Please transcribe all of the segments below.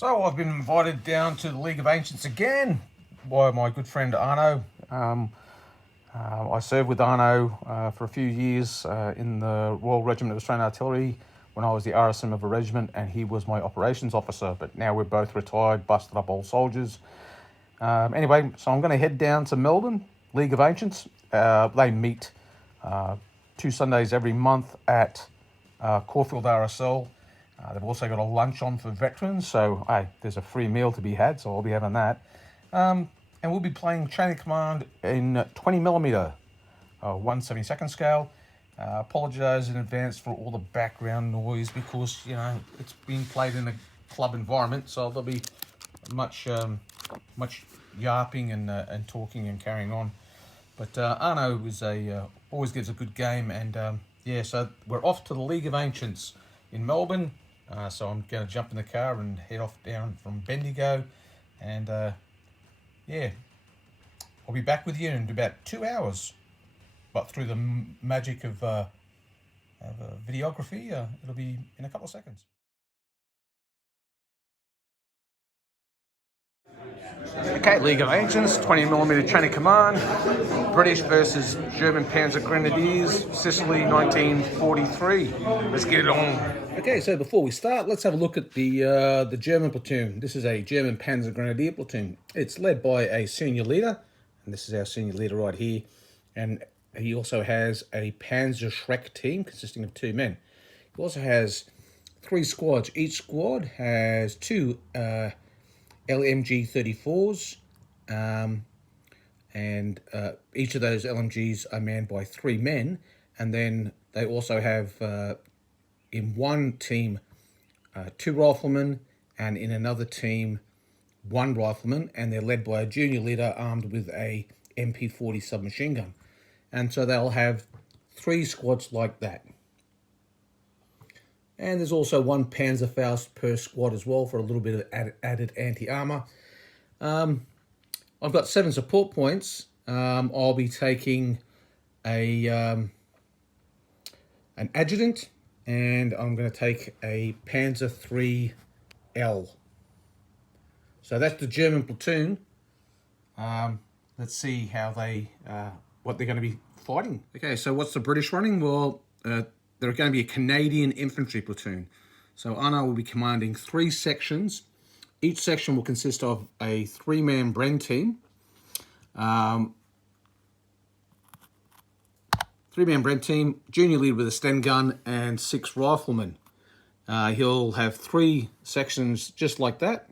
So I've been invited down to the League of Ancients again by my good friend Arno. I served with Arno for a few years in the Royal Regiment of Australian Artillery when I was the RSM of a regiment, and he was my operations officer. But now we're both retired, busted up old soldiers. Anyway, so I'm going to head down to Melbourne, League of Ancients. They meet 2 Sundays every month at Caulfield RSL. They've also got a lunch on for veterans, so hey, there's a free meal to be had, so I'll be having that. And we'll be playing Chain of Command in 20mm, 1/72 scale. Apologise in advance for all the background noise because, you know, it's being played in a club environment, so there'll be much yarping and talking and carrying on. But Arno is always gives a good game, and yeah, so we're off to the League of Ancients in Melbourne. So I'm going to jump in the car and head off down from Bendigo, and yeah, I'll be back with you in about 2 hours. But through the magic of videography, it'll be in a couple of seconds. Okay, League of Ancients, 20mm Chain of Command, British versus German Panzer Grenadiers, Sicily, 1943. Let's get it on. Okay, so before we start, let's have a look at the German platoon. This is a German Panzer Grenadier platoon. It's led by a senior leader, and this is our senior leader right here. And he also has a Panzer Schreck team consisting of 2 men. He also has 3 squads. Each squad has 2 LMG 34s, and each of those LMGs are manned by 3 men, and then they also have in one team 2 riflemen, and in another team 1 rifleman, and they're led by a junior leader armed with a MP40 submachine gun. And so they'll have 3 squads like that. And there's also 1 Panzerfaust per squad as well for a little bit of added anti-armour. I've got 7 support points. I'll be taking an adjutant, and I'm going to take a Panzer IIIL. So that's the German platoon. Let's see how what they're going to be fighting. Okay, so what's the British running? Well, they're going to be a Canadian Infantry platoon. So Arno will be commanding 3 sections. Each section will consist of a 3-man Bren team. 3-man Bren team, junior leader with a Sten gun, and 6 riflemen. He'll have 3 sections just like that.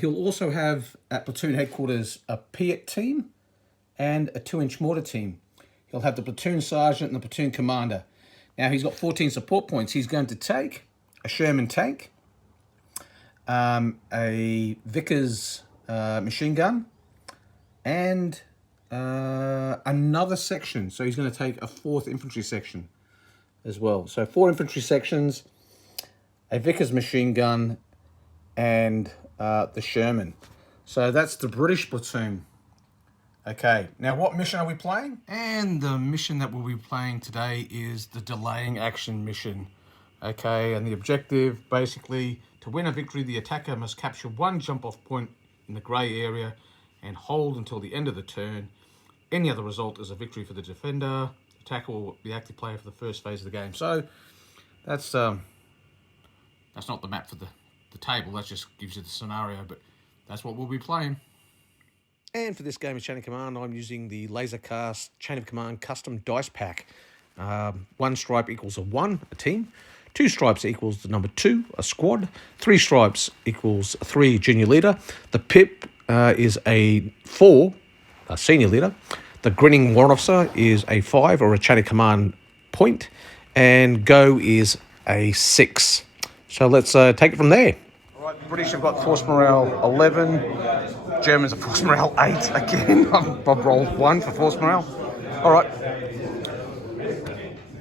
He'll also have at platoon headquarters a Piat team and a 2-inch mortar team. He'll have the platoon sergeant and the platoon commander. Now he's got 14 support points. He's going to take a Sherman tank, a Vickers machine gun, and another section. So he's going to take a 4th infantry section as well. So 4 infantry sections, a Vickers machine gun, and the Sherman. So that's the British platoon. Okay, now what mission are we playing? And the mission that we'll be playing today is the delaying action mission. Okay, and the objective, basically, to win a victory, the attacker must capture 1 jump-off point in the grey area and hold until the end of the turn. Any other result is a victory for the defender. The attacker will be active player for the first phase of the game. So that's not the map for the table. That just gives you the scenario, but that's what we'll be playing. And for this game of Chain of Command, I'm using the Lasercast Chain of Command custom dice pack. 1 stripe equals a 1, a team. 2 stripes equals the number 2, a squad. 3 stripes equals 3, junior leader. The pip is a 4, a senior leader. The grinning warrant officer is a 5, or a Chain of Command point. And go is a 6. So let's take it from there. All right, the British have got force morale 11. Germans are force morale 8 again. I've rolled 1 for force morale. All right.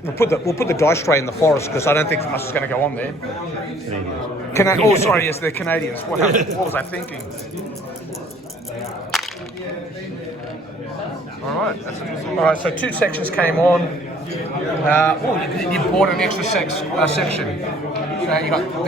We'll put the dice tray in the forest because I don't think much is going to go on there. Oh, sorry, yes, they're Canadians. What was I thinking? All right. So 2 sections came on. You bought an extra section. So you got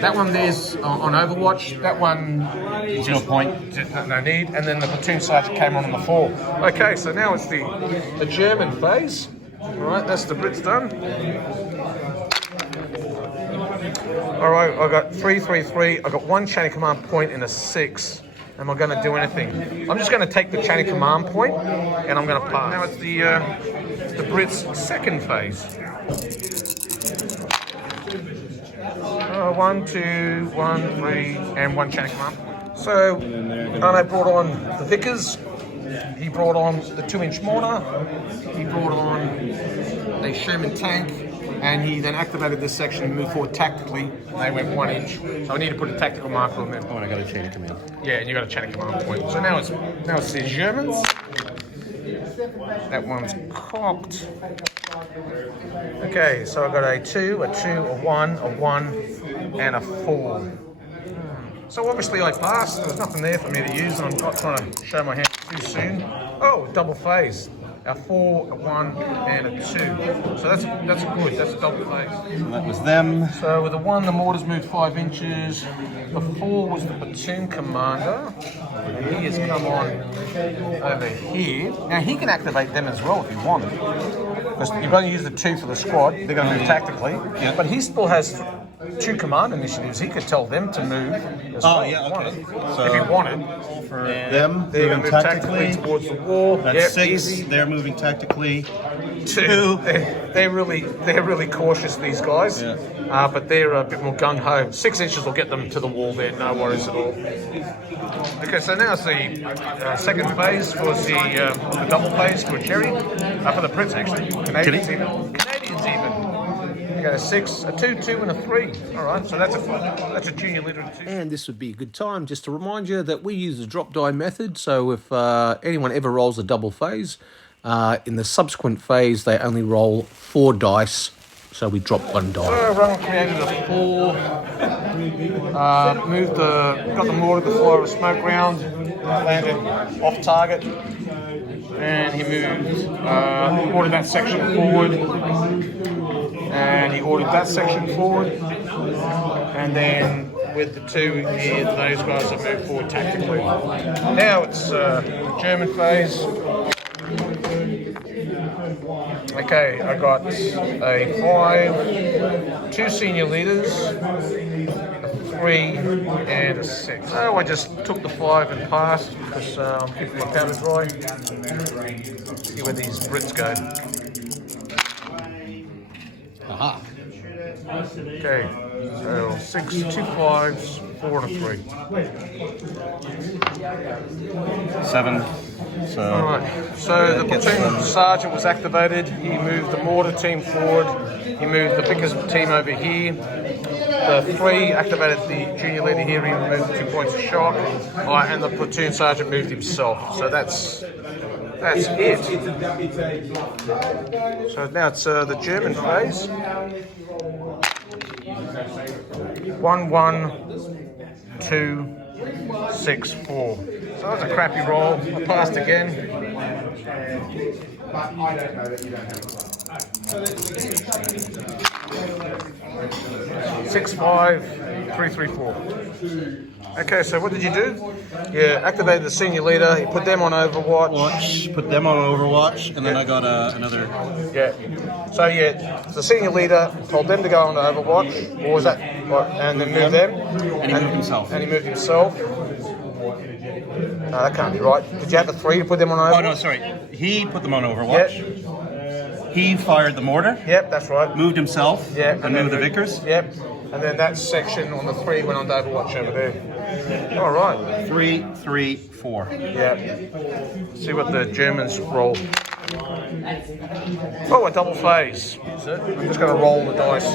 that one there's on Overwatch, that one There's no point. no need, and then the platoon sergeant came on the 4. Okay, so now it's the German phase. Alright, that's the Brits done. Alright, I got 333, I got 1 chain of command point and a 6. Am I going to do anything? I'm just going to take the chain of command point and I'm going to pass. Now it's the Brits' second phase. 1, 2, 1, 3, and 1 chain of command. So, Arno brought on the Vickers. He brought on the 2-inch mortar. He brought on a Sherman tank. And he then activated this section and moved forward tactically. They went 1 inch. So I need to put a tactical marker on them. Oh, and I got a chain of command. Yeah, and you got a chain of command point. So now it's the Germans. That one's cocked. Okay, so I got a 2, a 1, a 1, and a 4. So obviously I passed. There's nothing there for me to use, and I'm not trying to show my hand too soon. Oh, double phase. A 4, a 1, and a 2. So that's good. That's a double phase. So that was them. So with the 1, the mortars moved 5 inches. The 4 was the platoon commander. He has come on over here. Now he can activate them as well if he wanted. Because you're going to use the 2 for the squad. They're going to move tactically. Yeah. But he still has 2 command initiatives. He could tell them to move as well yeah, okay. So if he wanted. For them, They're going to moving move tactically towards the wall. That's 6. Easy. They're moving tactically. 2. They're really cautious, these guys. Yeah. But they're a bit more gung-ho. 6 inches will get them to the wall there, no worries at all. Okay, so now it's the second phase was the double phase for Jerry. For the Brits, actually. Canadians even. You got a 6, a 2, 2, and a 3. All right, so that's a junior leader. And this would be a good time just to remind you that we use the drop die method. So if anyone ever rolls a double phase, in the subsequent phase they only roll 4 dice. So we drop 1 die. So Ronald created a 4. Got the mortar to fire a smoke round. Landed off target. And he moved. Ordered that section forward. And he ordered that section forward, and then with the 2 here, those guys have moved forward tactically. Now it's the German phase. Okay, I got a 5, 2 senior leaders, a 3, and a 6. So I just took the 5 and passed because I'm keeping my powder dry. See where these Brits go. Aha. Okay, so 6, 2 5s, 4 and a 3. 7. So. Alright, so the platoon sergeant was activated. He moved the mortar team forward. He moved the Vickers team over here. The 3 activated the junior leader here. He removed 2 points of shock. Alright, and the platoon sergeant moved himself. So that's it. So now it's the German phase. 1, 1, 2, 6, 4. So that's a crappy roll. I passed again. 6, 5, 3, 3, 4. Okay, so what did you do? You activated the senior leader, you put them on Overwatch. Put them on Overwatch, and then I got another. Yeah. So the senior leader told them to go on Overwatch, or was that? What? And then move them. And he moved himself. And he moved himself. No, that can't be right. Did you have the 3 to put them on Overwatch? Oh no, sorry. He put them on Overwatch. Yep. He fired the mortar. Yep, that's right. Moved himself. Yep. And moved the Vickers. Yep. And then that section on the 3 went on to Overwatch over there. All right. 3, 3, 4. Yeah. See what the Germans roll. Oh, a double phase. I'm just going to roll the dice.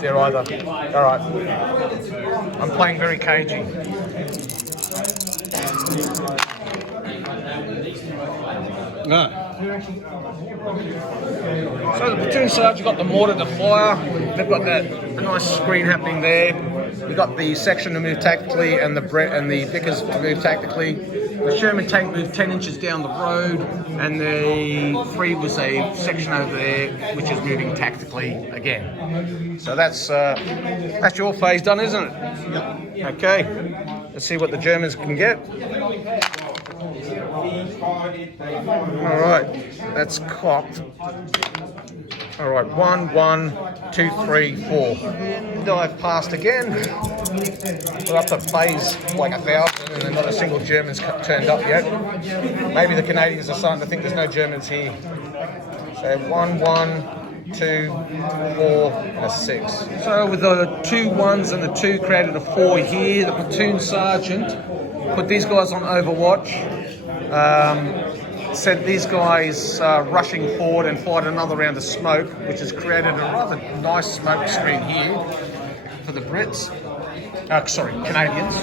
They're either. All right. I'm playing very cagey. No. So the platoon sergeant got the mortar to fire. They've got that nice screen happening there. You got the section to move tactically and the Vickers to move tactically. the Sherman tank moved 10 inches down the road, and the 3 was a section over there, which is moving tactically again. So that's your phase done, isn't it? Yep. Okay, let's see what the Germans can get. All right, that's cocked. All right, 1, 1, 2, 3, 4. Dive past again. We're up to phase like 1,000, and then not a single German's turned up yet. Maybe the Canadians are starting to think there's no Germans here. So 1, 1, 2, 4, and a 6. So with the 2 1s and the 2 created a 4 here. The platoon sergeant put these guys on overwatch. Sent these guys rushing forward and fired another round of smoke, which has created a rather nice smoke screen here for the Brits. Canadians.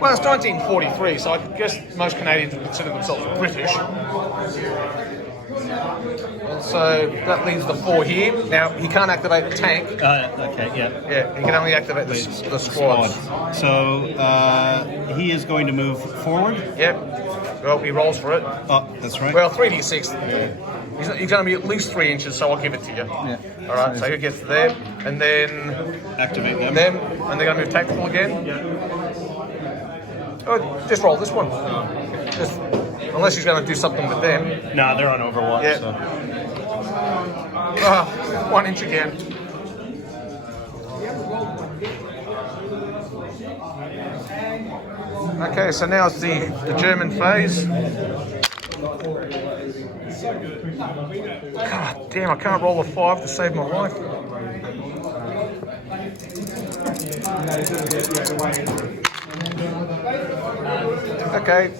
Well, it's 1943, so I guess most Canadians would consider themselves British. And so that leaves the 4 here. Now, he can't activate the tank. Okay, yeah. Yeah, he can only activate the squad. So he is going to move forward. Yep. Well, he rolls for it. Oh, that's right. Well, 3d6. He's going to be at least 3 inches, so I'll give it to you. Yeah. All right, so he gets there, and then Activate them. and they're going to move tactical again. Oh, just roll this one. Just, unless he's going to do something with them. No, they're on Overwatch. Yeah. So. 1 inch again. Okay, so now it's the German phase. God damn, I can't roll a 5 to save my life. Okay,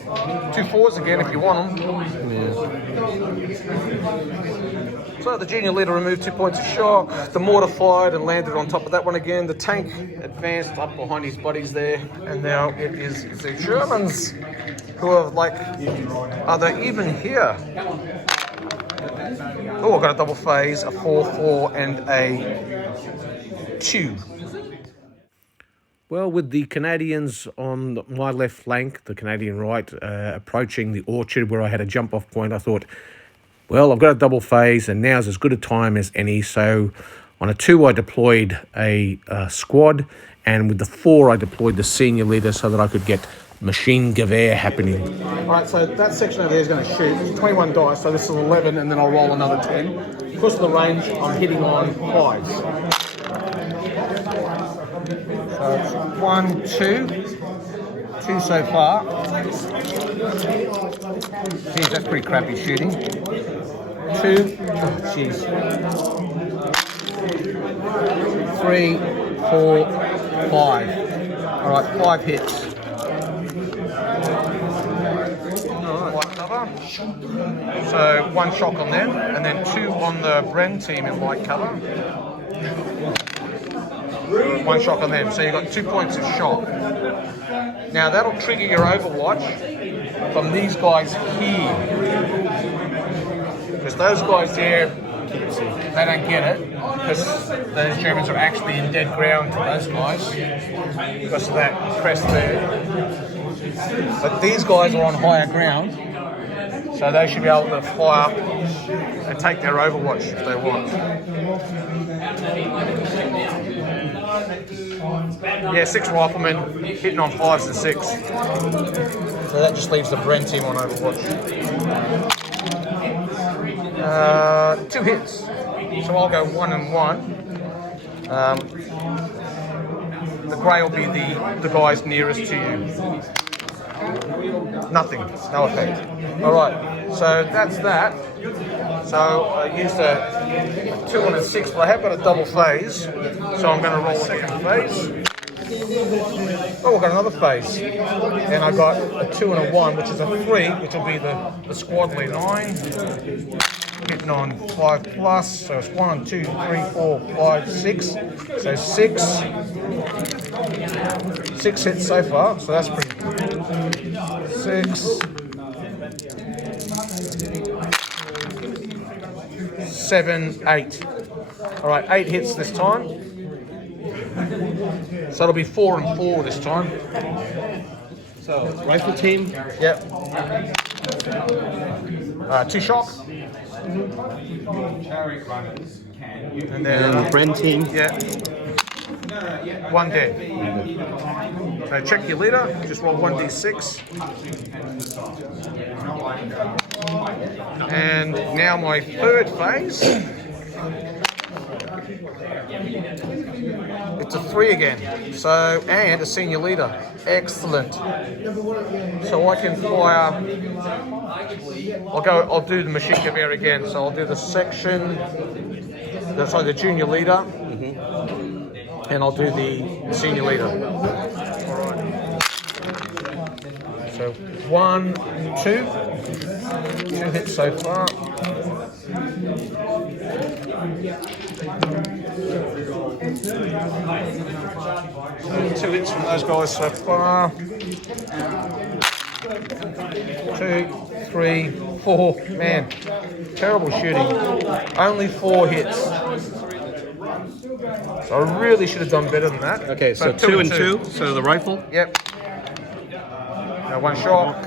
2 4s again if you want them. So the junior leader removed 2 points of shock. The mortar fired and landed on top of that one again. The tank advanced up behind his buddies there, and now it is the Germans who are like, are they even here? Oh, I got a double phase, a 4, 4, and a 2. Well, with the Canadians on my left flank, the Canadian right, approaching the orchard where I had a jump-off point, I thought, well, I've got a double phase, and now's as good a time as any. So on a 2, I deployed a squad, and with the 4, I deployed the senior leader so that I could get machine gewehr happening. All right, so that section over there is going to shoot 21 dice, so this is 11, and then I'll roll another 10. Because of the range, I'm hitting on 5s. So it's 1, 2. 2 so far. Geez, that's pretty crappy shooting. 2. Oh, jeez. 3, 4, 5. All right, 5 hits. All right, cover. So 1 shock on them, and then 2 on the Bren team in white cover. 1 shock on them. So you've got 2 points of shock. Now that'll trigger your overwatch from these guys here. Because those guys there, they don't get it. Because those Germans are actually in dead ground to those guys. Because of that crest there. But these guys are on higher ground. So they should be able to fly up and take their overwatch if they want. Yeah, 6 riflemen hitting on 5s and 6. So that just leaves the Bren team on overwatch. 2 hits. So I'll go 1 and 1. The grey will be the guys nearest to you. Nothing, no effect. Alright, so that's that. So I used a 2 and a 6, but I have got a double phase. So I'm going to roll a second phase. Oh, I've got another phase. And I got a 2 and a 1, which is a 3, which will be the squad lead 9. Hitting on 5 plus, so it's 1, 2, 3, 4, 5, 6. So 6. 6 hits so far, so that's pretty good. 6. 7, 8. All right, 8 hits this time. So it'll be 4 and 4 this time. So, rifle team. Yep. 2 shock. And then And Bren team. yeah. 1 dead. So check your leader. Just roll 1d6. And now my third phase. It's a 3 again. So, and a senior leader. Excellent. So I can fire. I'll do the machine gun air again. So I'll do the section. Sorry, the junior leader. And I'll do the senior leader. All right. So 1, 2. 2 hits so far. 2 hits from those guys so far. 2, 3, 4. Man, terrible shooting. Only 4 hits. So I really should have done better than that. Okay, so 2 and 2. So the rifle. Yep. Now 1 shot,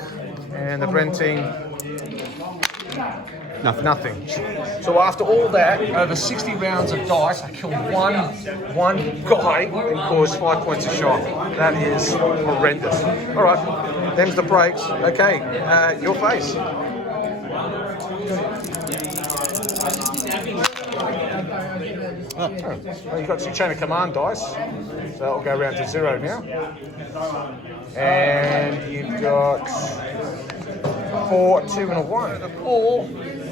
and the Brenting. Nothing. So after all that, over 60 rounds of dice, I killed one guy and caused 5 points of shock. That is horrendous. All right, them's the breaks. Okay, your face. Oh, well, you've got 2 chain of command dice, so that'll go around to 0 now. And you've got 4, 2, and a 1.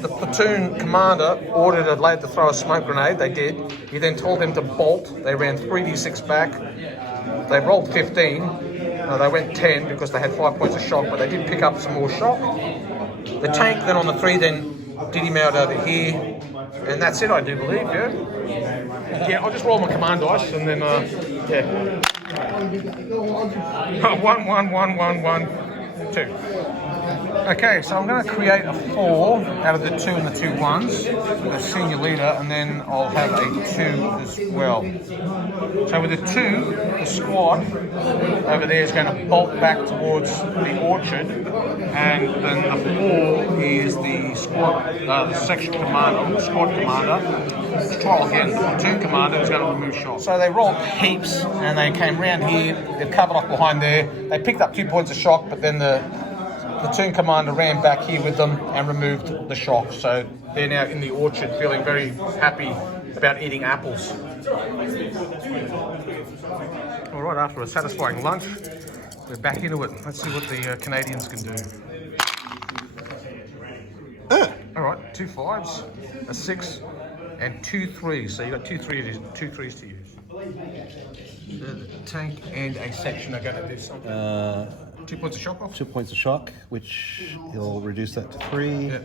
The platoon commander ordered a lad to throw a smoke grenade. They did. He then told them to bolt. They ran 3d6 back. They rolled 15. They went 10 because they had 5 points of shock, but they did pick up some more shock. The tank then on the 3 then did him out over here. And that's it, I do believe, yeah? Yeah, I'll just roll my command dice and then, yeah. 1, 1, 1, 1, 1, 2. Okay, so I'm going to create a 4 out of the 2 and the 2 1s, the senior leader, and then I'll have a 2 as well. So with the 2, the squad over there is going to bolt back towards the orchard, and then the 4 is the squad, the section commander, the squad commander. Let's try again. The platoon commander is going to remove shock. So they rolled heaps, and they came round here. They've covered off behind there. They picked up 2 points of shock, but then the platoon commander ran back here with them and removed the shock. So they're now in the orchard feeling very happy about eating apples. All right, after a satisfying lunch, we're back into it. Let's see what the Canadians can do. All right, 2 5s, a 6, and 2 3s. So you've got 2 3s to use. The tank and a section are going to do something. 2 points of shock off? 2 points of shock, which he'll reduce that to 3. Yeah.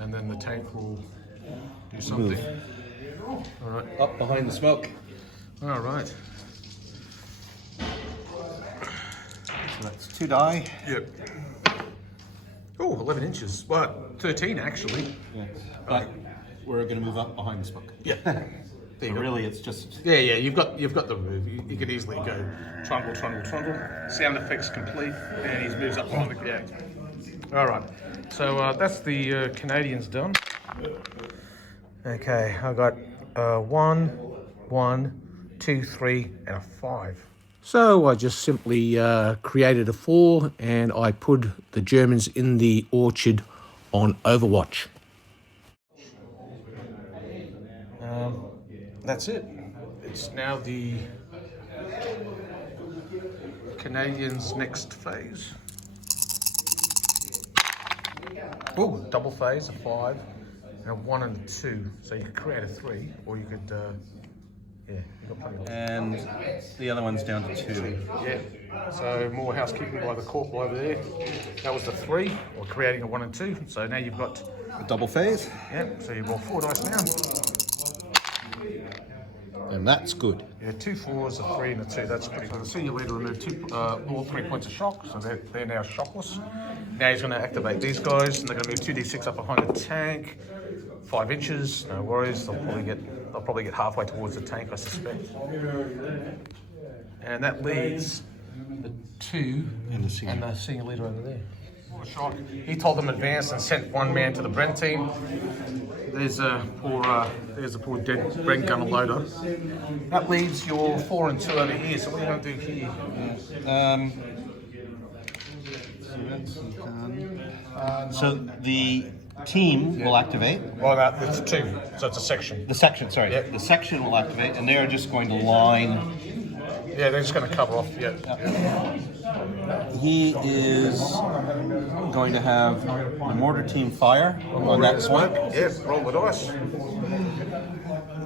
And then the tank will do something. Move. All right. Up behind the smoke. All right. So that's 2 die. Yep. Oh, 11 inches. Well, 13 actually. Yeah. But we're going to move up behind the smoke. Yeah. So really, it's just... Yeah, you've got the move. You could easily go trundle, trundle, trundle. Sound effects complete, and he moves up behind the ground. All right. So that's the Canadians done. Okay, I got 1, 1, 2, 3, and a 5. So I just simply created a 4, and I put the Germans in the orchard on Overwatch. That's it. It's now the Canadians' next phase. Oh, double phase, a 5, and a 1 and a 2. So you could create a 3, or you could, yeah, you've got plenty of. And the other one's down to 2. Yeah. So more housekeeping by the corporal over there. That was the 3, or creating a 1 and 2. So now you've got A double phase. yeah. So you roll 4 dice now. And that's good. Yeah, 2 4s, a 3, and a 2. That's pretty good. The senior leader removed all 3 points of shock, so they're now shockless. Now he's going to activate these guys, and they're going to move 2d6 up behind the tank. 5 inches, no worries. They'll probably get halfway towards the tank, I suspect. And that leads the 2 And the senior. and the senior leader over there. Shot. He told them advance and sent one man to the Brent team. There's a poor dead Brent gunner loader. That leaves your 4 and 2 over here. So what are you going to do here? So the team will activate. Well, that's 2, so it's a section. The section, sorry. Yep. The section will activate, and they're just going to line. Yeah, they're just going to cover off. Yeah. He is going to have the mortar team fire on that smoke. point. Yeah, roll the dice. 5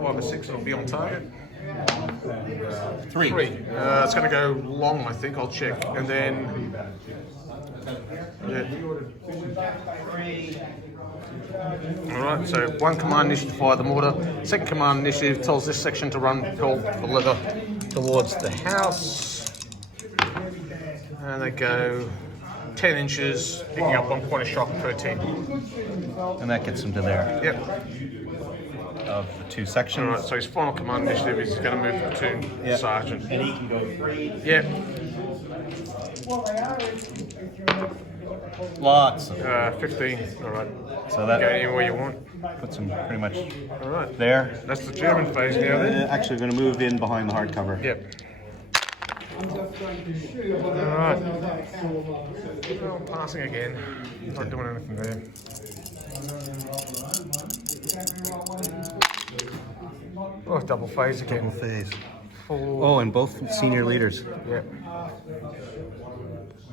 or 6 will be on target. 3. 3. It's going to go long, I think. I'll check. And then. Yeah. Alright, so 1 command initiative to fire the mortar. 2nd command initiative tells this section to run pull the lever towards the house. And they go 10 inches, picking up 1 point of shock per team. And that gets him to there. Yep. Of the 2 sections. Alright, so his final command initiative is going to move the platoon sergeant. And he can go 3. Yep. Lots of 15. Alright. So that Go anywhere you want. puts him pretty much Alright. there. That's the German phase now then. Actually, going to move in behind the hardcover. Yep. Alright. Well, passing again. Not doing anything there. Oh, double phase again. Double phase. 4. Oh, and both senior leaders. Yep.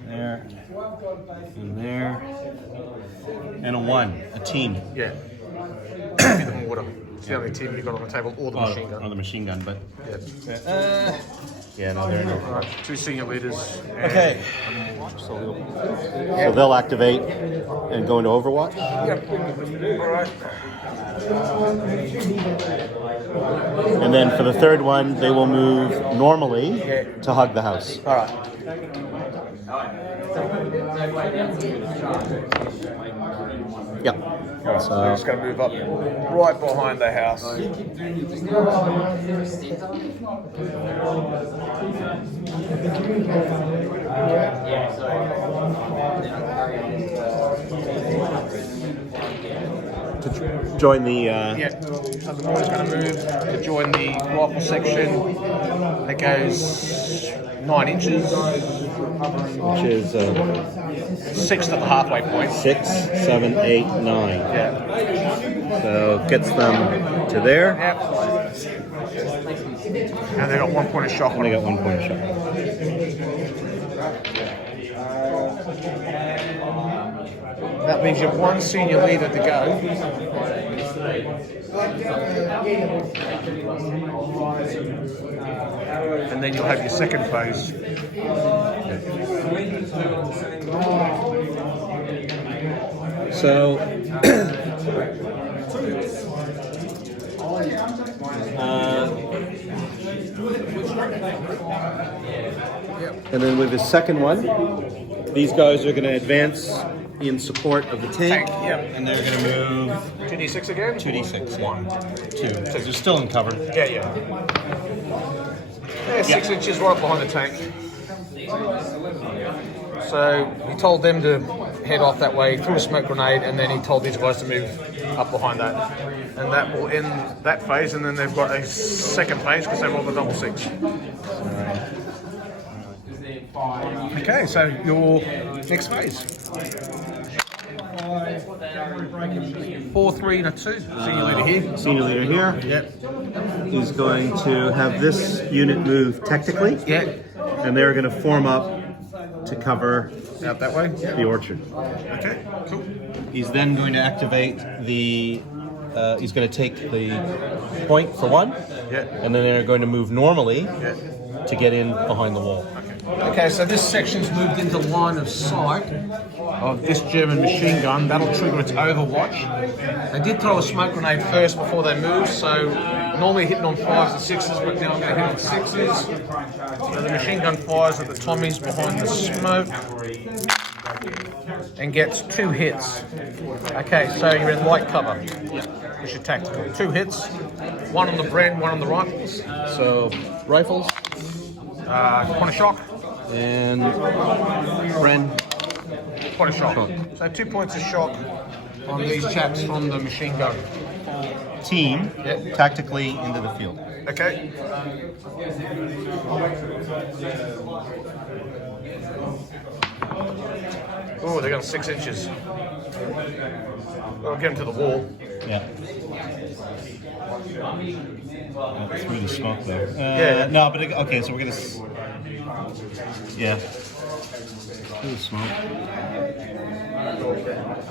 There. And there. And a 1, a team. Yeah. Give me the mortar. It's the only team you got on the table, or the machine gun. Or the machine gun, but. Yeah. Yeah, no, they're no. Alright, 2 senior leaders. And Okay. So they'll activate and go into Overwatch. Yep. Alright. And then for the 3rd one, they will move normally to hug the house. Alright. Yep. So we're just going to move up right behind the house. To join the. Yeah, so the mortar's going to move to join the rifle section. That goes 9 inches. Which is 6 at the halfway point. 6, 7, 8, 9. Yeah. So gets them to there. Yep. And they got 1 point of shock And on they it. got 1 point of shot. That means you have 1 senior leader to go. And then you'll have your 2nd phase. So. And then with the 2nd one, these guys are going to advance in support of the tank. Yep. And they're going to move 2d6 again? 2d6. 1. 2. Because they're still in cover. Yeah. Yeah, 6 inches right behind the tank. So he told them to head off that way, threw a smoke grenade, and then he told these guys to move up behind that. And that will end that phase, and then they've got a 2nd phase because they rolled a double 6. Okay, so your next phase. 4, 3, and a 2. Senior leader here. Senior leader here. Yep. He's going to have this unit move tactically. Yeah. And they're going to form up to cover Out that way. the orchard. Okay, cool. He's then going to activate the. He's going to take the point for 1. Yeah. And then they're going to move normally Yeah. to get in behind the wall. Okay, so this section's moved into line of sight of this German machine gun. That'll trigger its overwatch. They did throw a smoke grenade first before they moved, so normally hitting on 5s and 6s, but now I'm going to hit on 6s. So the machine gun fires at the Tommies behind the smoke and gets 2 hits. Okay, so you're in light cover. It's your tactical. 2 hits, 1 on the Bren, 1 on the rifles. So, rifles. Point of shock. And Bren. Quite a shock. So 2 points of shock on these chaps from the machine gun. Team tactically into the field. Okay. Oh, they're going 6 inches. Well, get them to the wall. Yeah. Through the smoke though. Yeah. No, but okay. So we're gonna. Yeah. Through the smoke.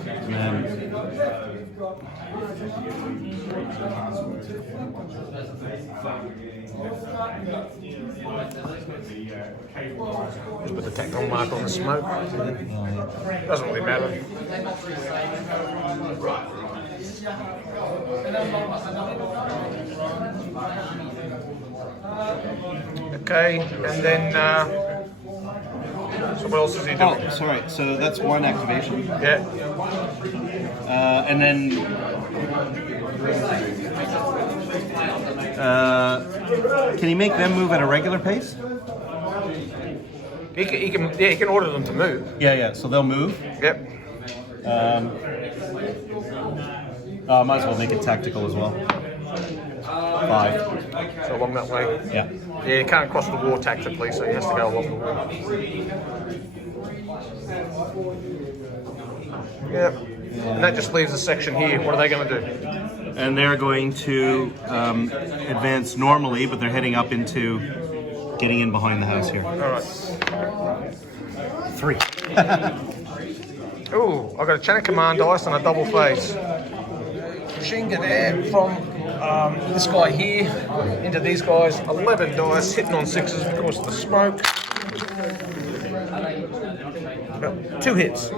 And then. Just put the tactile mark on the smoke. Doesn't really matter. Okay, and then so what else is he doing? Oh, sorry. So that's one activation. Yeah. And then. Can he make them move at a regular pace? He can order them to move. Yeah. So they'll move. Yep. Might as well make it tactical as well. 5. So along that way. Yeah. Yeah, he can't cross the wall tactically, so he has to go along the wall. Yep. And that just leaves a section here. What are they going to do? And they're going to advance normally, but they're heading up into getting in behind the house here. All right. 3. Ooh, I've got a chain of command dice and a double phase. Machine gun air from this guy here into these guys. 11 dice hitting on 6s because of the smoke. 2 hits.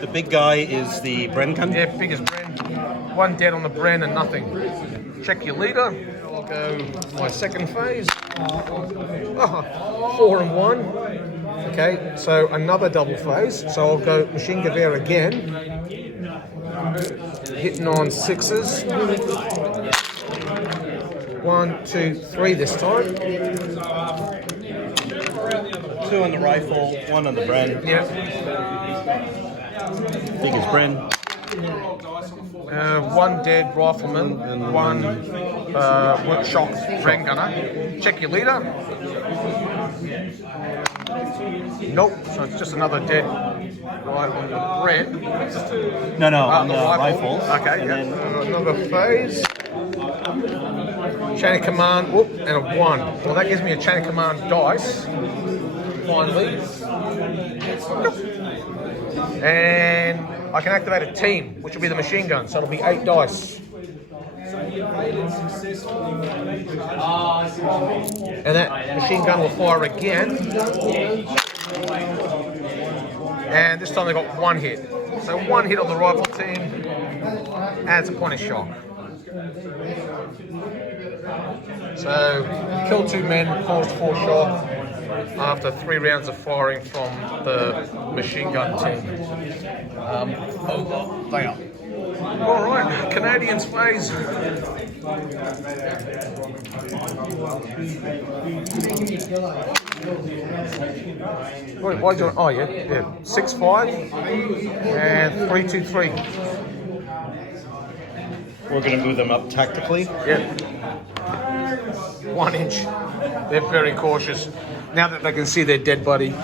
The big guy is the Bren gun? Yeah, big as Bren. 1 dead on the Bren and nothing. Check your leader. I'll go my second phase. 4 and 1. Okay, so another double phase. So I'll go machine gun there again. Hitting on 6s. 1, 2, 3 this time. 2 on the rifle, 1 on the Bren. Yep. Big as Bren. 1 dead rifleman and 1 shock Bren gunner. Check your leader. Nope, so it's just another dead right on the Bren. No, on the rifle. Okay, and yeah. Another phase. Chain of command, whoop, and a 1. Well, that gives me a chain of command dice. Finally. And I can activate a team, which will be the machine gun, so it'll be 8 dice. And that machine gun will fire again. And this time they got 1 hit. So 1 hit on the rifle team, and it's a point of shock. So, kill 2 men, caused 4 shock after 3 rounds of firing from the machine gun team. They are. Alright, Canadians phase. Wait, why'd you? Oh, yeah. 6-5 and 3-2-3. we're going to move them up tactically. Yep. 1 inch. They're very cautious. Now that they can see their dead body.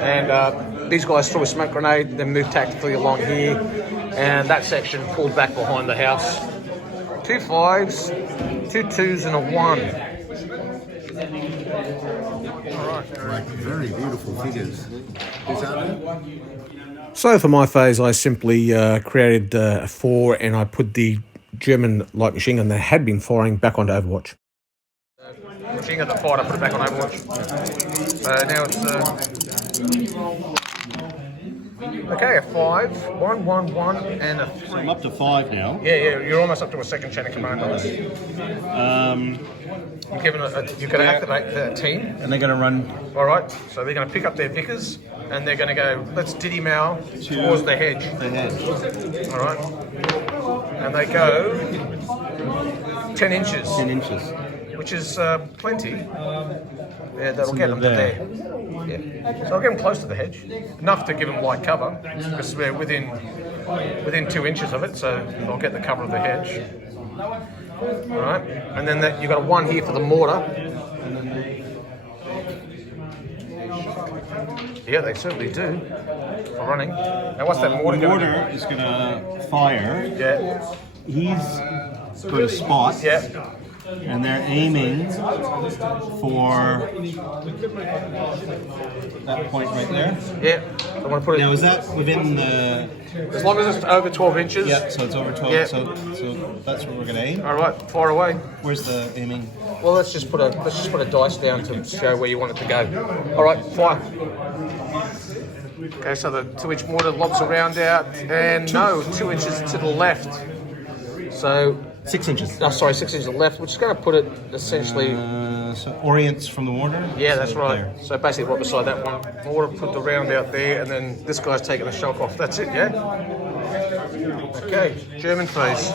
And these guys threw a smoke grenade, then moved tactically along here. And that section pulled back behind the house. 2 5s, 2 2s, and a 1. All right. Like very beautiful figures. Is that So for my phase, I simply created 4 and I put the German light machine gun that had been firing back onto Overwatch. Machine gun that fired, I put it back on Overwatch. So now it's... okay, a 5, 1, 1, 1, and a 3. I'm up to 5 now. Yeah, you're almost up to a second chain of command dice. You're given you're going to activate the team. And they're going to run... All right, so they're going to pick up their Vickers and they're going to go, let's diddy mow towards the hedge. The hedge. All right. and they go 10 inches, 10 inches. which is plenty. Yeah, that'll get them to there. Yeah. So I'll get them close to the hedge, enough to give them light cover, because we're within 2 inches of it, so I'll get the cover of the hedge. All right, and then you've got a one here for the mortar. Yeah, they certainly do for running. Now, what's that mortar The going to mortar is going to fire. do? Yeah. He's going to spot. Yeah. And they're aiming for that point right there. Yeah. I want to put it. Now, is that within the... As long as it's over 12 inches. Yeah, so it's over 12. Yeah. So that's where we're going to aim. All right, fire away. Where's the aiming? Well, let's just put a dice down to show where you want it to go. All right, fire. Okay, so the 2-inch mortar lobs a round out, and 2 inches to the left. So 6 inches. Oh, sorry, 6 inches to the left, which is going to put it essentially. So orients from the mortar? Yeah, that's So right. there. So basically, right beside that one, mortar, put the round out there, and then this guy's taking the shock off. That's it, yeah. Okay, German phase.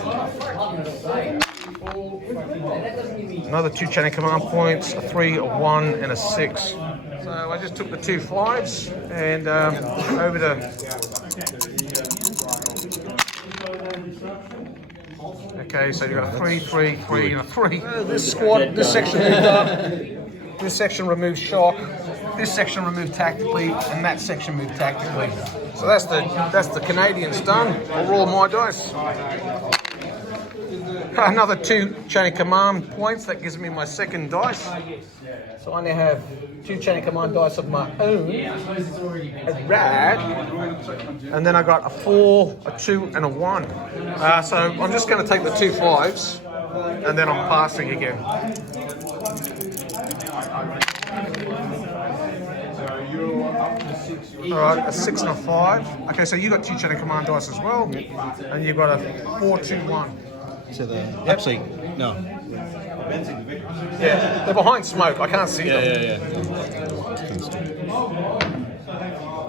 Another 2 chain of command points, a 3, a 1, and a 6. So I just took the 2 5s and over to. Okay, so you've got a 3, 3, 3, and a 3. This squad, this section moved up. This section removed shock. This section removed tactically, and that section moved tactically. So that's the Canadians done. I'll roll my dice. Another 2 chain of command points. That gives me my second dice. So I now have 2 chain of command dice of my own. A rad. And then I got a 4, a 2, and a 1. So I'm just going to take the 2 5s, and then I'm passing again. All right, a 6 and a 5. Okay, so you got 2 chain of command dice as well, and you've got a 4, 2, 1. To the... Actually, no. Yeah, they're behind smoke. I can't see them. Yeah.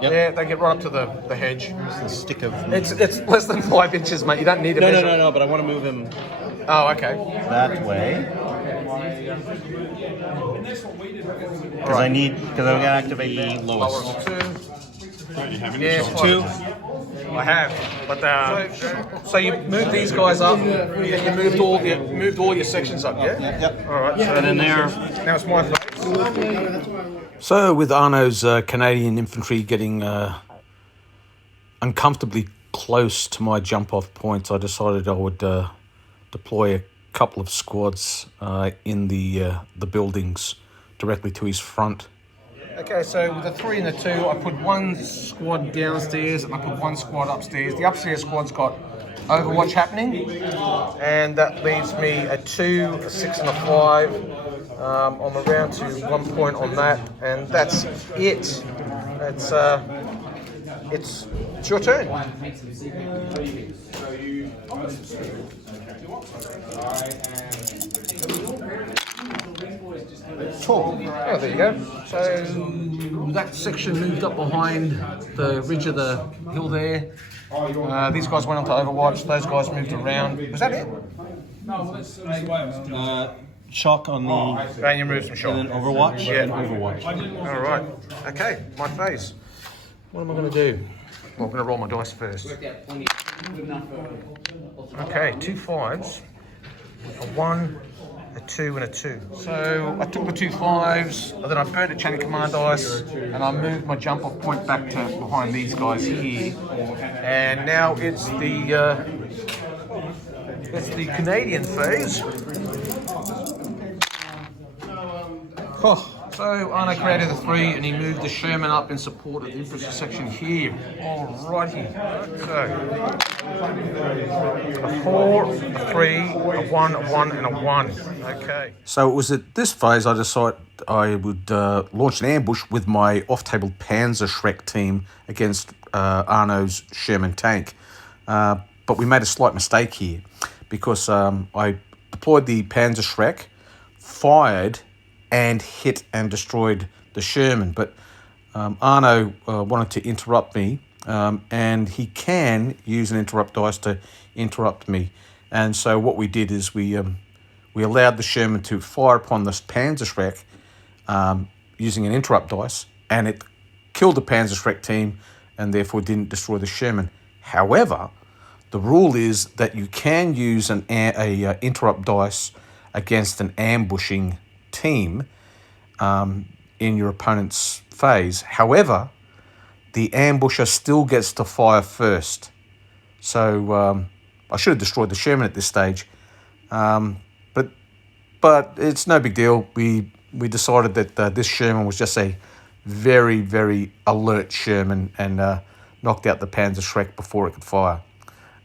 Yep. Yeah, they get right up to the hedge. It's the stick of... It's less than 5 inches, mate. You don't need to measure. No, but I want to move him Oh, okay. that way. Because I'm going to activate the lowest. Lower 2. Yeah, Yeah, 2. I have, but so you moved these guys up. You moved all your sections up, yeah. Yep. All right. So And then there... now it's my phase. So with Arno's Canadian Infantry getting uncomfortably close to my jump-off points, I decided I would deploy a couple of squads in the buildings directly to his front. Okay, so with the 3 and the 2, I put 1 squad downstairs and I put 1 squad upstairs. The upstairs squad's got Overwatch happening, and that leaves me a 2, a 6, and a 5. I'm around to 1 point on that, and that's it. It's your turn. Cool. Oh, there you go. So that section moved up behind the ridge of the hill there. These guys went on to Overwatch. Those guys moved around. Was that it? Shock on the... And you moved some shock. And then Overwatch? Yeah. And Overwatch. All right. Okay, my phase. What am I going to do? Well, I'm going to roll my dice first. Okay, 2 5s, a 1, a 2, and a 2. So I took the 2 5s, and then I burnt a chain of command dice, and I moved my jump-off point back to behind these guys here. And now it's the Canadian phase. So Arno created the 3 and he moved the Sherman up in support of the infantry section here. Alrighty. So a 4, a 3, a 1, a 1, and a 1. Okay. So it was at this phase I decided I would launch an ambush with my off-table Panzer Shrek team against Arno's Sherman tank. But we made a slight mistake here because I deployed the Panzer Shrek, fired and hit and destroyed the Sherman. But Arno wanted to interrupt me, and he can use an interrupt dice to interrupt me. And so what we did is we allowed the Sherman to fire upon this Panzerschreck using an interrupt dice, and it killed the Panzerschreck team and therefore didn't destroy the Sherman. However, the rule is that you can use an interrupt dice against an ambushing team in your opponent's phase. However, the ambusher still gets to fire first. So I should have destroyed the Sherman at this stage, but it's no big deal. We decided that this Sherman was just a very, very alert Sherman and knocked out the Panzerschreck before it could fire.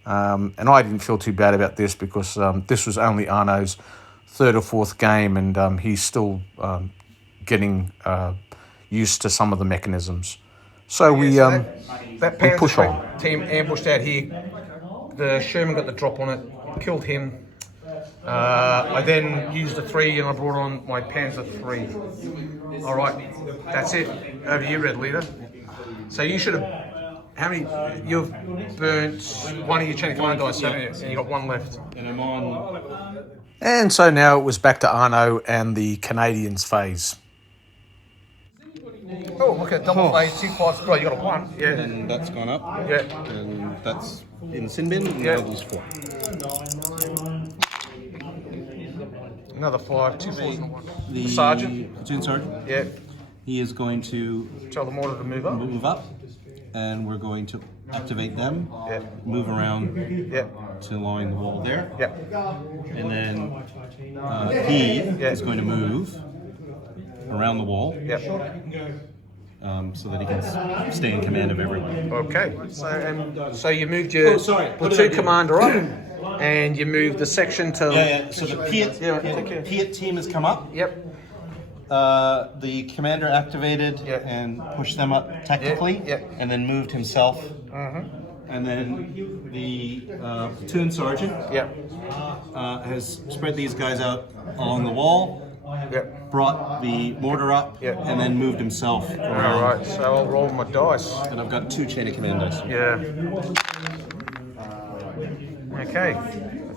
And I didn't feel too bad about this because this was only Arno's third or fourth game, and he's still getting used to some of the mechanisms. So that push on. Panzerschreck team ambushed out here. The Sherman got the drop on it, killed him. I then used the 3 and I brought on my Panzer 3. All right, that's it. Over to you, Red Leader. So you should have. How many? You've burnt one of your chain of command dice, haven't you? And you got one left. And I'm on. And so now it was back to Arno and the Canadians phase. Oh, look at double phase, 2 5. Right, you got a 1. Yeah. And that's gone up. Yeah. And that's in the sin bin. And Yeah. now there's 4. Another 5, 2 4s and a 1. The sergeant. platoon sergeant. Yeah. He is going to Tell the mortar to move up. move up, and we're going to activate them. Yeah. Move around Yeah. to line the wall there. Yeah. And then he is going to move around the wall. Yeah. So that he can stay in command of everyone. Okay. So you moved your platoon commander up, and you moved the section to. Yeah. So the Piat okay. Piat team has come up. Yep. The commander activated and pushed them up tactically, and then moved himself. And then the platoon sergeant has spread these guys out along the wall. Yep. Brought the mortar up, and then moved himself around. All right. So I'll roll my dice. And I've got 2 chain of command dice. Yeah. Okay.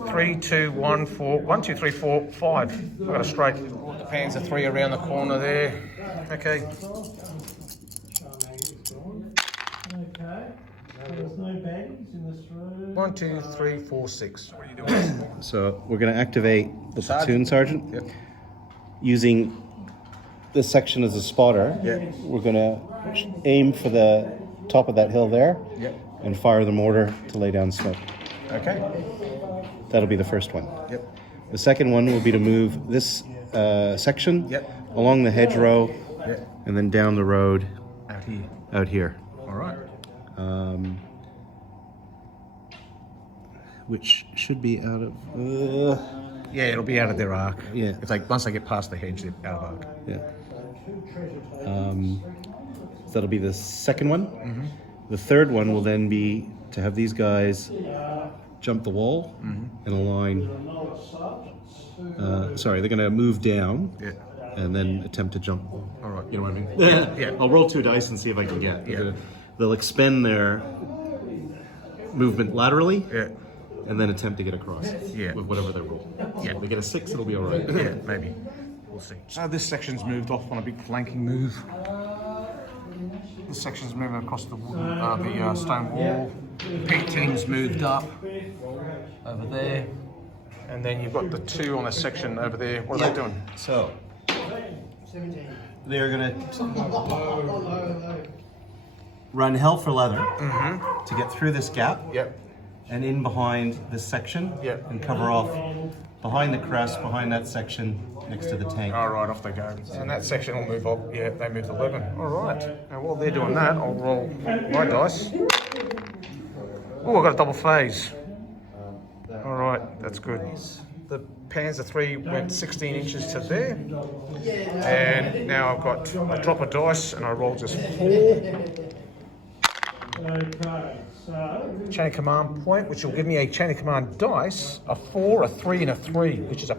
3, 2, 1, 4. 1, 2, 3, 4, 5. I've got a straight. The Panzer 3 around the corner there. Okay. There's no baddies in this room. 1, 2, 3, 4, 6. What are you doing? So we're going to activate the platoon sergeant. Yep. Using this section as a spotter. We're going to aim for the top of that hill there. And fire the mortar to lay down smoke. Okay. That'll be the first one. Yep. The second one will be to move this section along the hedgerow and then down the road Out here. All right. Which should be out of... Yeah, it'll be out of their arc. Yeah. If once they get past the hedge, they're out of arc. Yeah. So that'll be the second one. The third one will then be to have these guys jump the wall and align. Sorry, they're going to move down and then attempt to jump. All right. You know what I mean? Yeah. I'll roll 2 dice and see if I can get. Yeah. They'll expend their movement laterally. Yeah. And then attempt to get across with whatever they roll. Yeah. If they get a 6, it'll be all right. Yeah, maybe. We'll see. So this section's moved off on a big flanking move. This section's moving across the stone wall. Pete team's moved up over there. And then you've got the 2 on a section over there. What are they doing? So they're going to run hell for leather to get through this gap. Yep. And in behind this section and cover off behind the crest, behind that section next to the tank. All right, off they go. And that section will move up. Yeah, they moved 11. All right. Now, while they're doing that, I'll roll my dice. Oh, I've got a double phase. All right, that's good. The Panzer 3 went 16 inches to there. And now I've got a drop of dice, and I roll just 4. Okay, so Chain of command point, which will give me a chain of command dice, a 4, a 3, and a 3, which is an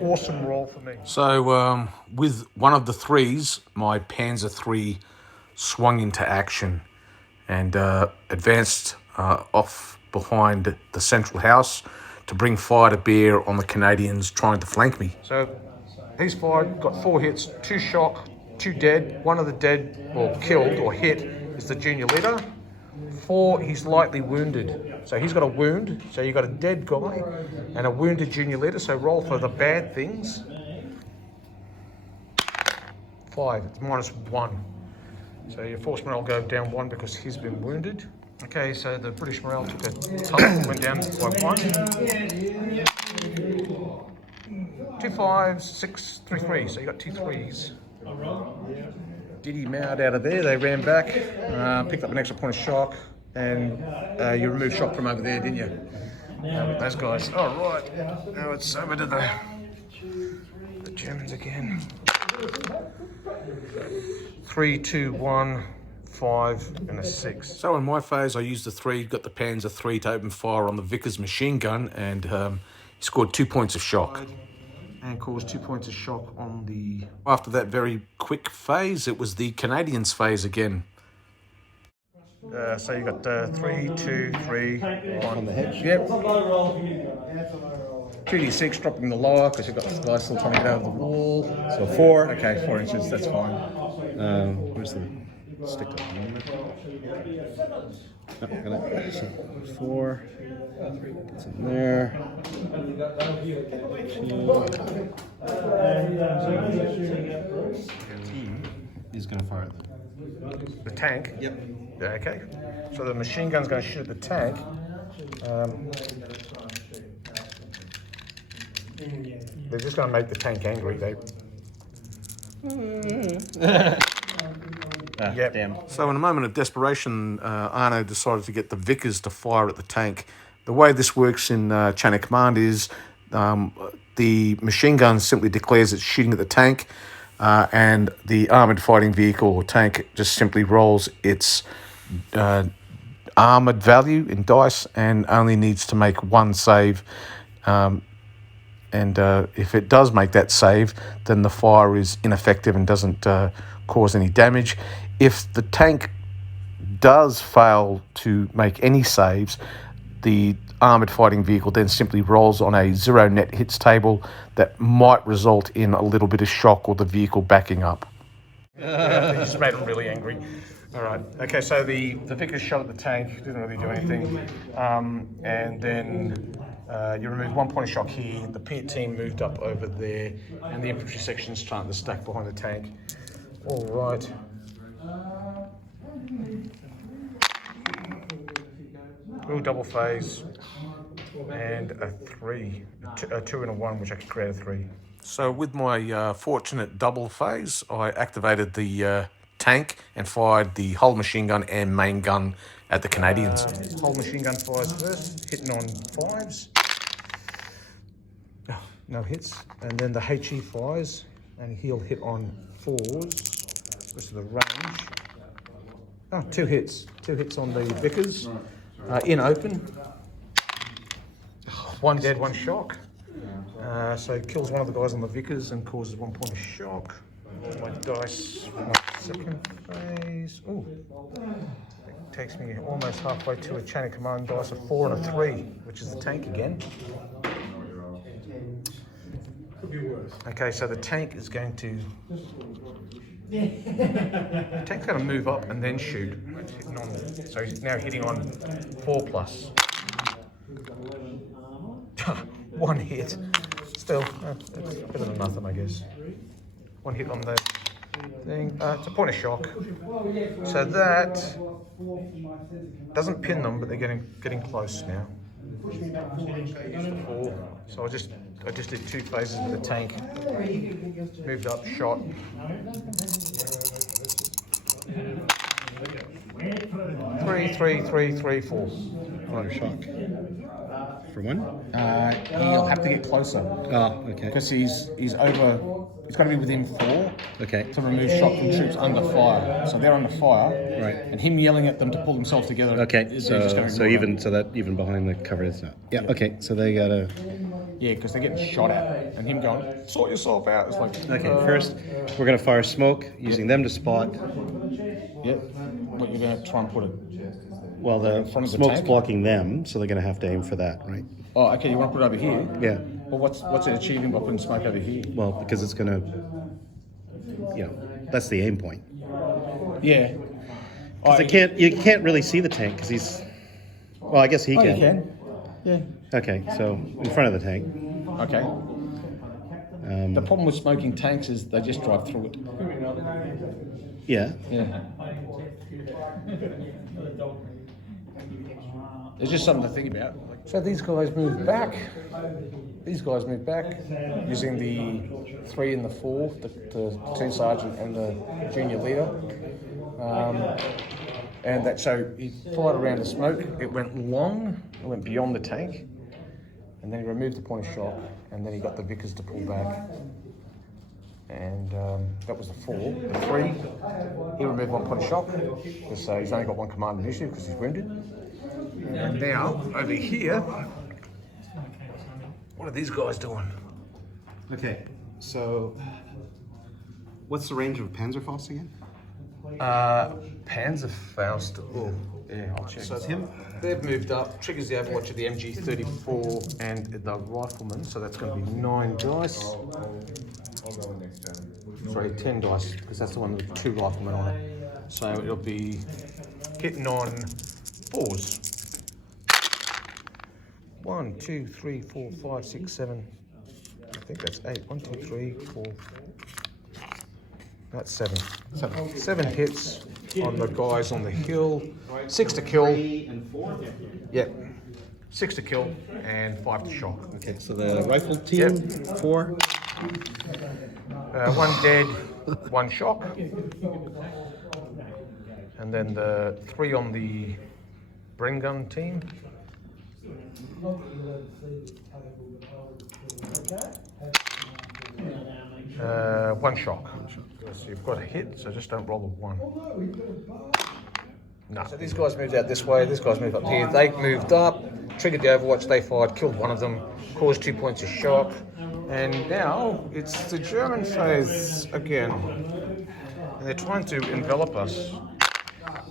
awesome roll for me. So with one of the 3s, my Panzer 3 swung into action and advanced off behind the central house to bring fire to bear on the Canadians trying to flank me. So he's fired, got 4 hits, 2 shock, 2 dead. One of the dead or killed or hit is the junior leader. 4, he's lightly wounded. So he's got a wound. So you've got a dead guy and a wounded junior leader. So roll for the bad things. 5, it's -1. So your force morale go down 1 because he's been wounded. Okay, so the British morale took a tumble, went down by 1. 2 5s, 6, 3 3. So you got 2 3s. Diddy mowed out of there. They ran back, picked up an extra point of shock, and you removed shock from over there, didn't you? With those guys. All right. Now it's over to the Germans again. 3 2 1. 5 and a 6. So in my phase, I used the 3, got the Panzer 3 to open fire on the Vickers machine gun, and he scored 2 points of shock. And caused 2 points of shock on the... After that very quick phase, it was the Canadians phase again. So you got 3 2 3 1 on the hedge. Yep. 2d6 dropping the lower because you've got the guy still trying to get over the wall. So 4. Okay, 4 inches, that's fine. Where's the stick up? So 4. It's in there. 2. Team is going to fire the tank? Yep. Yeah, okay. So the machine gun's going to shoot the tank. They're just going to make the tank angry. Yep. Damn. So in a moment of desperation, Arno decided to get the Vickers to fire at the tank. The way this works in chain of command is the machine gun simply declares it's shooting at the tank, and the armoured fighting vehicle or tank just simply rolls its armoured value in dice and only needs to make 1 save. And if it does make that save, then the fire is ineffective and doesn't cause any damage. If the tank does fail to make any saves, the armoured fighting vehicle then simply rolls on a 0 net hits table that might result in a little bit of shock or the vehicle backing up. Yeah, they just made them really angry. All right. Okay, so the Vickers shot at the tank, didn't really do anything. And then you removed 1 point of shock here. The pit team moved up over there, and the infantry section's trying to stack behind the tank. All right. Real double phase, and a 3, a 2 and a 1, which I could create a 3. So with my fortunate double phase, I activated the tank and fired the whole machine gun and main gun at the Canadians. Whole machine gun fires first, hitting on 5s. Oh, no hits. And then the HE fires, and he'll hit on 4s, because of the range. Oh, 2 hits. 2 hits on the Vickers, in open. 1 dead, 1 shock. So it kills one of the guys on the Vickers and causes 1 point of shock. My dice for my second phase. Ooh. It takes me almost halfway to a chain of command dice of 4 and a 3, which is the tank again. Okay, so the tank is going to... The tank's going to move up and then shoot. So he's now hitting on 4+. 1 hit. Still, it's better than nothing, I guess. 1 hit on the thing. It's a point of shock. So that doesn't pin them, but they're getting close now. 4. So I just did 2 phases with the tank. Moved up, shot. 3 3 3 3 4. Point of shock. For 1? He'll have to get closer. Oh, okay. Because he's over. He's got to be within 4. Okay. To remove shock from troops under fire. So they're under fire. Right. And him yelling at them to pull themselves together. Okay. So even behind the cover is not. Yeah. Okay. So they gotta. Yeah, because they're getting shot at, and him going, sort yourself out. It's like. Okay. First, we're gonna fire smoke using them to spot. Yep. What you're gonna try and put it. Well, the front of the smoke's tank? blocking them, so they're going to have to aim for that, right? Oh, okay. You want to put it over here? Yeah. Well, what's it achieving by putting smoke over here? Well, because it's going to, that's the aim point. Yeah. Because you can't really see the tank because he's. Well, I guess he Oh, can. you can. Yeah. Okay, so in front of the tank. Okay. The problem with smoking tanks is they just drive through it. Yeah. Yeah. It's just something to think about. So these guys move back. These guys move back using the 3 and the 4, the platoon sergeant and the junior leader. And that, so he fired around the smoke. It went long. It went beyond the tank. And then he removed the point of shock. And then he got the Vickers to pull back. And that was the 4. The 3, he removed 1 point of shock. Because he's only got 1 command initiative because he's wounded. And now, over here, what are these guys doing? Okay, so what's the range of Panzerfaust again? Panzerfaust. Oh, yeah, I'll check. So it's him? They've moved up. Triggers the Overwatch of the MG34 and the Rifleman, so that's going to be 9 dice. Sorry, 10 dice, because that's the one with 2 Riflemen on it. So it'll be hitting on 4s. 1, 2, 3, 4, 5, 6, 7. I think that's 8. 1, 2, 3, 4. That's 7. 7 hits on the guys on the hill. 6 to kill. Yep. 6 to kill and 5 to shock. Okay, so the rifle team, 4. 1 dead, 1 shock. And then the 3 on the Bren gun team. 1 shock. So you've got a hit, so just don't roll a 1. No. So these guys moved out this way, these guys moved up here. They moved up, triggered the Overwatch, they fired, killed 1 of them, caused 2 points of shock. And now it's the German phase again. And they're trying to envelop us.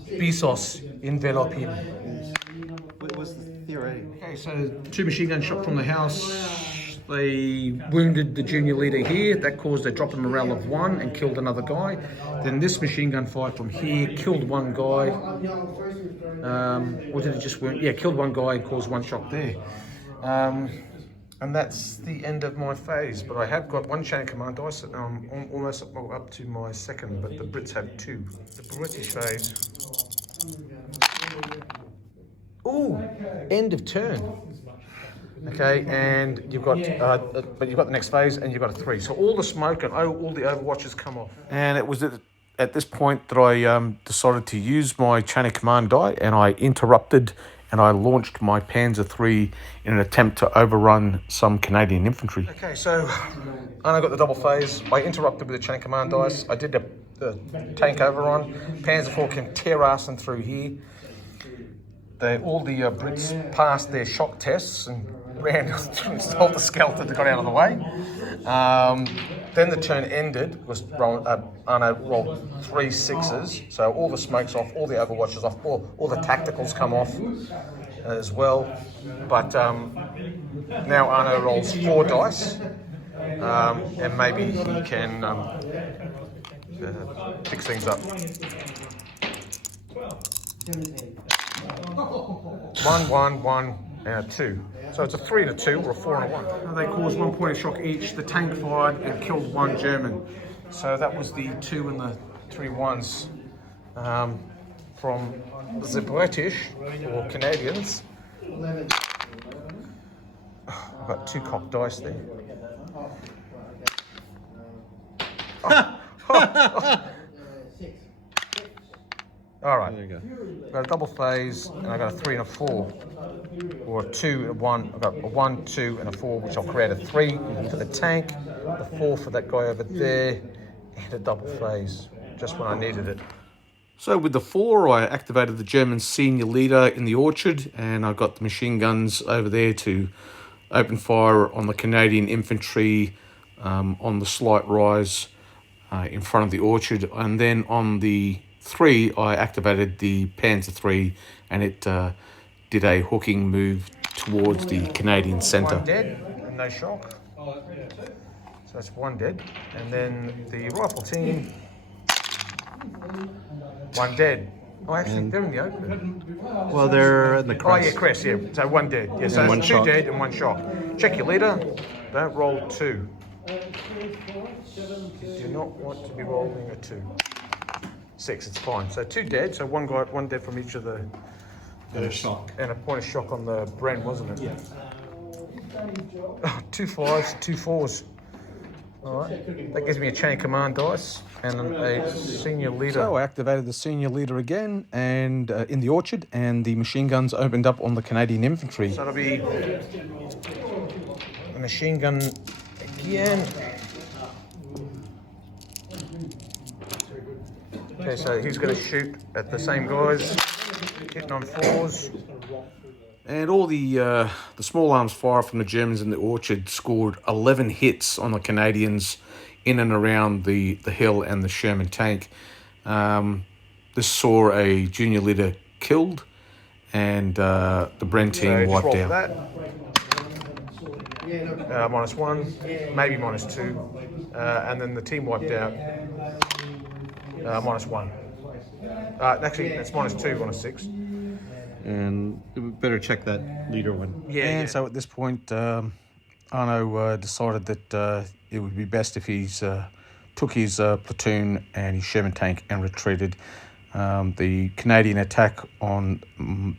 Besos, envelop him. What was the theory? Okay, so 2 machine gun shot from the house. They wounded the junior leader here. That caused a drop in morale of 1 and killed another guy. Then this machine gun fired from here, killed 1 guy. Or did it just wound? Yeah, killed 1 guy and caused 1 shock there. And that's the end of my phase. But I have got 1 chain of command dice. I'm almost up to my 2nd, but the Brits have 2. The British phase. Ooh, end of turn. Okay, and you've got, but you've got the next phase, and you've got a 3. So all the smoke and all the Overwatches come off. And it was at this point that I decided to use my chain of command die, and I interrupted, and I launched my Panzer III in an attempt to overrun some Canadian infantry. Okay, so I got the double phase. I interrupted with the chain of command dice. I did the tank overrun. Panzer IV came tear-assing through here. All the Brits passed their shock tests and ran, stole the skeleton that got out of the way. Then the turn ended because Arno rolled 3 6s, so all the smoke's off, all the Overwatches off, all the tacticals come off as well. But now Arno rolls 4 dice, and maybe he can fix things up. 1, 1, 1, and a 2. So it's a 3 and a 2, or a 4 and a 1. They caused 1 point of shock each. The tank fired and killed 1 German. So that was the 2 and the 3 1s from the British, or Canadians. I've got 2 cocked dice there. All right. There you go. I've got a double phase, and I got a 3 and a 4, or a 2 and a 1. I've got a 1, 2, and a 4, which I'll create a 3 for the tank, the 4 for that guy over there, and a double phase, just when I needed it. So with the 4, I activated the German senior leader in the orchard, and I got the machine guns over there to open fire on the Canadian infantry on the slight rise in front of the orchard, and then on the 3, I activated the Panzer 3, and it did a hooking move towards the Canadian centre. One dead, and no shock. So that's one dead. And then the rifle team, one dead. Oh, actually, they're in the open. Well, they're in the crest. Oh, yeah, crest, yeah. So one dead. Yeah, so one that's 2 shock. dead and 1 shock. Check your leader. Don't roll 2. You do not want to be rolling a 2. 6, it's fine. So 2 dead, so one dead from each of the... And a shock. And a point of shock on the Bren, wasn't it? Yeah. Oh, 2 5s, 2 4s. Alright, that gives me a chain of command dice and a senior leader. So I activated the senior leader again, and in the orchard, and the machine guns opened up on the Canadian Infantry. So it'll be a machine gun again. Okay, so he's going to shoot at the same guys, hitting on 4s. And all the small arms fire from the Germans in the orchard scored 11 hits on the Canadians in and around the hill and the Sherman tank. This saw a junior leader killed, and the Bren team wiped out. -1, maybe -2, and then the team wiped out. -1. Actually, it's -2 on a 6. And we better check that leader one. Yeah. And so at this point, Arno decided that it would be best if he's took his platoon and his Sherman tank and retreated. The Canadian attack on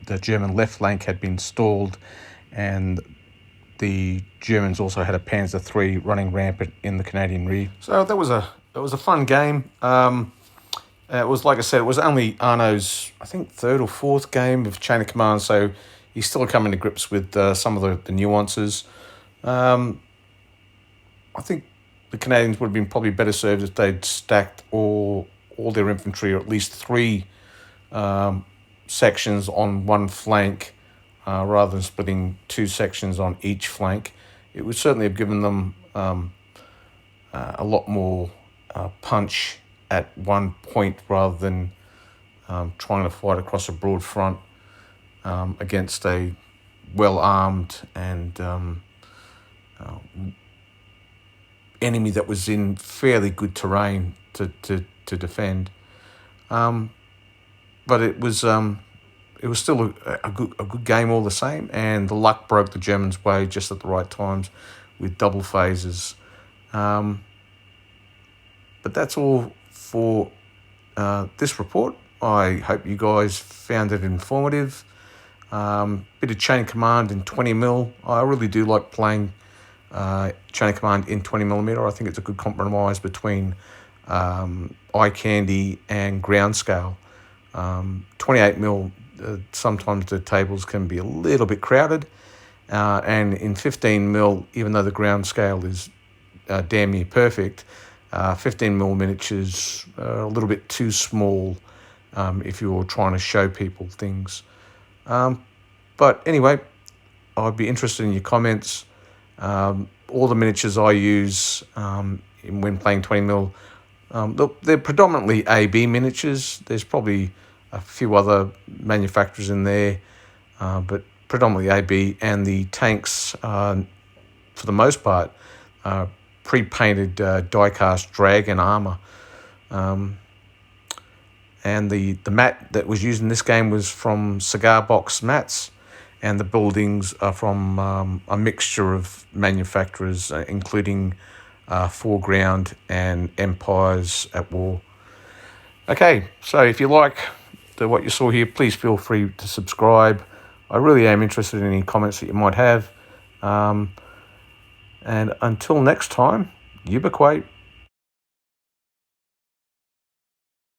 the German left flank had been stalled, and the Germans also had a Panzer 3 running rampant in the Canadian rear. So that was a fun game. It was, like I said, it was only Arno's, I think, 3rd or 4th game of Chain of Command, so he's still coming to grips with some of the nuances. I think the Canadians would have been probably better served if they'd stacked all their infantry, or at least 3 sections on one flank, rather than splitting 2 sections on each flank. It would certainly have given them a lot more punch at one point, rather than trying to fight across a broad front against a well-armed and enemy that was in fairly good terrain to defend. But it was still a good game all the same, and the luck broke the Germans' way just at the right times with double phases. But that's all for this report. I hope you guys found it informative. Bit of Chain of Command in 20mm. I really do like playing Chain of Command in 20mm. I think it's a good compromise between eye candy and ground scale. 28mm, sometimes the tables can be a little bit crowded, and in 15mm, even though the ground scale is damn near perfect, 15mm miniatures are a little bit too small if you're trying to show people things. But anyway, I'd be interested in your comments. All the miniatures I use when playing 20mm, they're predominantly AB miniatures. There's probably a few other manufacturers in there, but predominantly AB, and the tanks, for the most part, pre-painted die-cast dragon armour. And the mat that was used in this game was from cigar box mats, and the buildings are from a mixture of manufacturers, including Foreground and Empires at War. Okay, so if you like what you saw here, please feel free to subscribe. I really am interested in any comments that you might have. And until next time, Ubiquate.